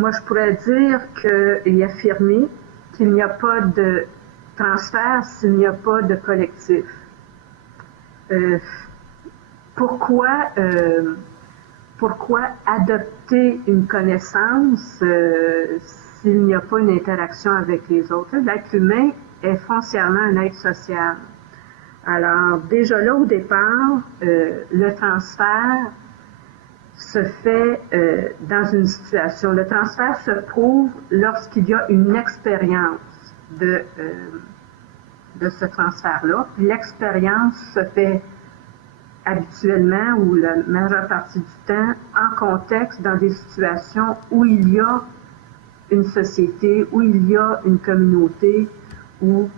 moi, je pourrais dire et affirmer qu'il n'y a pas de transfert s'il n'y a pas de collectif. Euh, pourquoi, euh, pourquoi adopter une connaissance s'il n'y a pas une interaction avec les autres? L'être humain est foncièrement un être social. Alors, déjà là, au départ, le transfert se fait dans une situation. Le transfert se prouve lorsqu'il y a une expérience de ce transfert-là. Puis l'expérience se fait habituellement ou la majeure partie du temps en contexte dans des situations où il y a une société, où il y a une communauté ou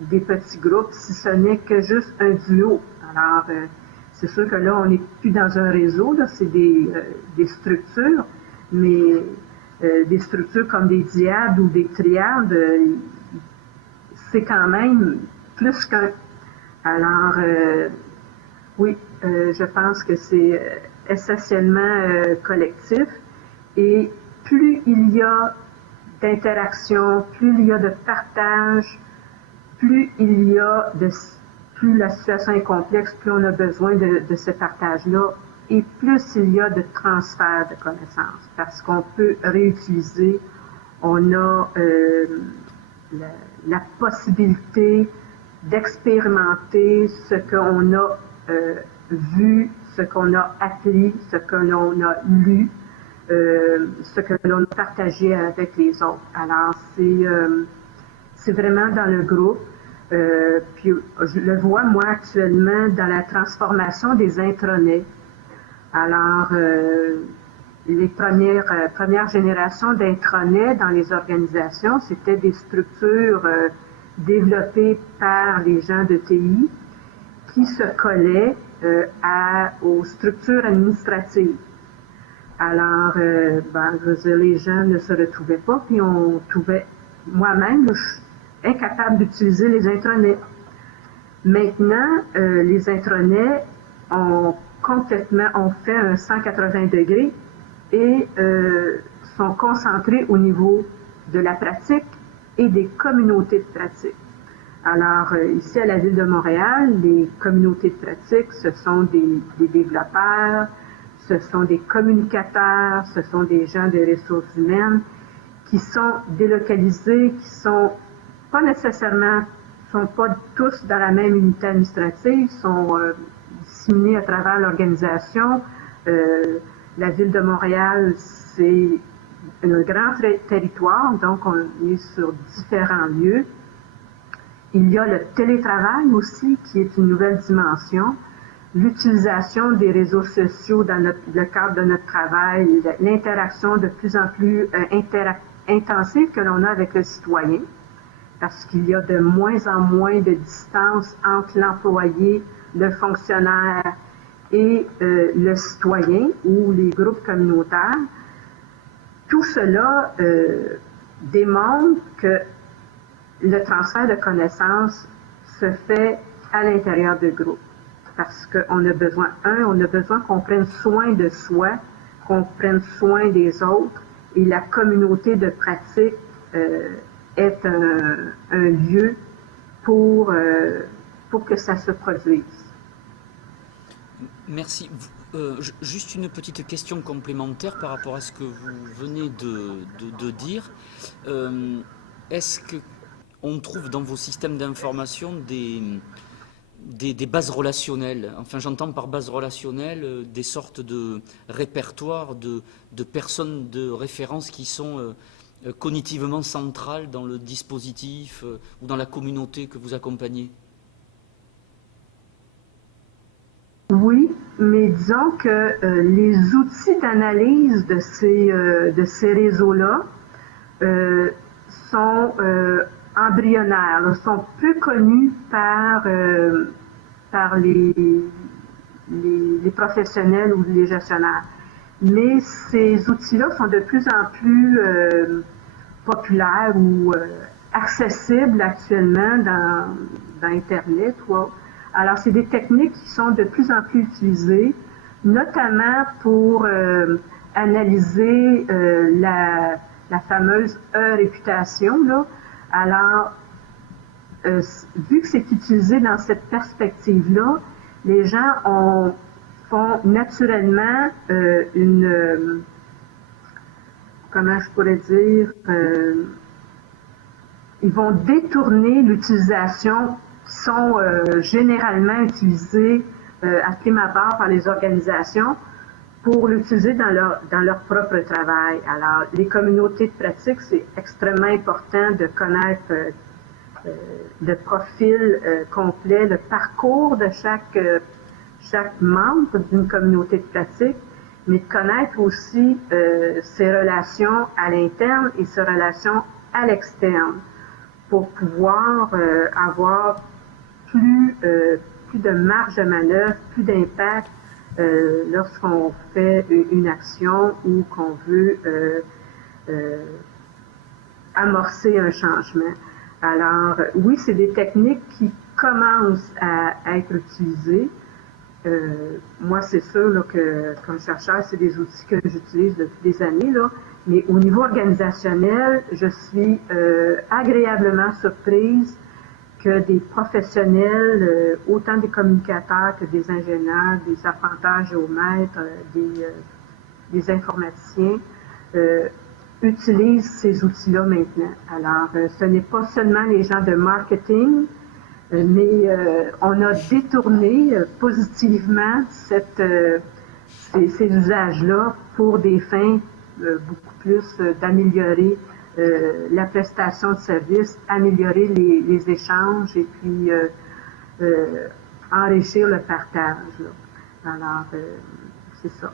des petits groupes, si ce n'est que juste un duo. Alors, c'est sûr que là, on n'est plus dans un réseau, là, c'est des structures, mais des structures comme des dyades ou des triades, c'est quand même plus qu'un. Alors, oui, je pense que c'est essentiellement collectif. Et plus il y a d'interaction, plus il y a de partage, plus la situation est complexe, plus on a besoin de ce partage-là, et plus il y a de transfert de connaissances, parce qu'on peut réutiliser, on a la possibilité d'expérimenter ce qu'on a vu, ce qu'on a appris, ce que l'on a lu, ce que l'on a partagé avec les autres. Alors, c'est vraiment dans le groupe. Puis je le vois, moi, actuellement, dans la transformation des intranets. Alors, les premières générations d'intranets dans les organisations, c'était des structures développées par les gens de TI qui se collaient aux structures administratives. Alors, je veux dire, les gens ne se retrouvaient pas, puis on trouvait, moi-même, je suis incapable d'utiliser les intranets. Maintenant, les intranets ont fait un 180 degrés et sont concentrés au niveau de la pratique et des communautés de pratique. Alors, ici à la Ville de Montréal, les communautés de pratique, ce sont des développeurs, ce sont des communicateurs, ce sont des gens des ressources humaines qui sont délocalisés, qui sont pas tous dans la même unité administrative, sont disséminés à travers l'organisation. La Ville de Montréal, c'est un grand territoire, donc on est sur différents lieux. Il y a le télétravail aussi, qui est une nouvelle dimension. L'utilisation des réseaux sociaux dans le cadre de notre travail, l'interaction de plus en plus intensive que l'on a avec le citoyen, parce qu'il y a de moins en moins de distance entre l'employé, le fonctionnaire et le citoyen ou les groupes communautaires. Tout cela démontre que le transfert de connaissances se fait à l'intérieur de groupes. Parce qu'on a besoin, on a besoin qu'on prenne soin de soi, qu'on prenne soin des autres, et la communauté de pratique est un lieu pour que ça se produise. Merci. Juste une petite question complémentaire par rapport à ce que vous venez de dire. Est-ce qu'on trouve dans vos systèmes d'information des bases relationnelles? Enfin, j'entends par base relationnelle des sortes de répertoires de personnes de référence qui sont cognitivement centrales dans le dispositif ou dans la communauté que vous accompagnez. Oui, mais disons que les outils d'analyse de ces réseaux-là sont embryonnaires, sont peu connus par les professionnels ou les gestionnaires. Mais ces outils-là sont de plus en plus populaires ou accessibles actuellement dans Internet. Alors, c'est des techniques qui sont de plus en plus utilisées, notamment pour analysé la fameuse réputation, là. Alors, vu que c'est utilisé dans cette perspective-là, les gens font naturellement comment je pourrais dire, ils vont détourner l'utilisation qui sont généralement utilisées à prime abord par les organisations pour l'utiliser dans leur propre travail. Alors, les communautés de pratique, c'est extrêmement important de connaître le profil complet, le parcours de chaque membre d'une communauté de pratique, mais de connaître aussi ses relations à l'interne et ses relations à l'externe pour pouvoir avoir plus de marge de manœuvre, plus d'impact lorsqu'on fait une action ou qu'on veut amorcer un changement. Alors, oui, c'est des techniques qui commencent à être utilisées. Moi, c'est sûr là, que, comme chercheur, c'est des outils que j'utilise depuis des années, là, mais au niveau organisationnel, je suis agréablement surprise que des professionnels, autant des communicateurs que des ingénieurs, des arpenteurs géomètres, des informaticiens, utilisent ces outils-là maintenant. Alors, ce n'est pas seulement les gens de marketing, mais on a détourné positivement ces usages-là pour des fins beaucoup plus d'améliorer la prestation de service, améliorer les échanges et puis enrichir le partage. Là. Alors, c'est ça.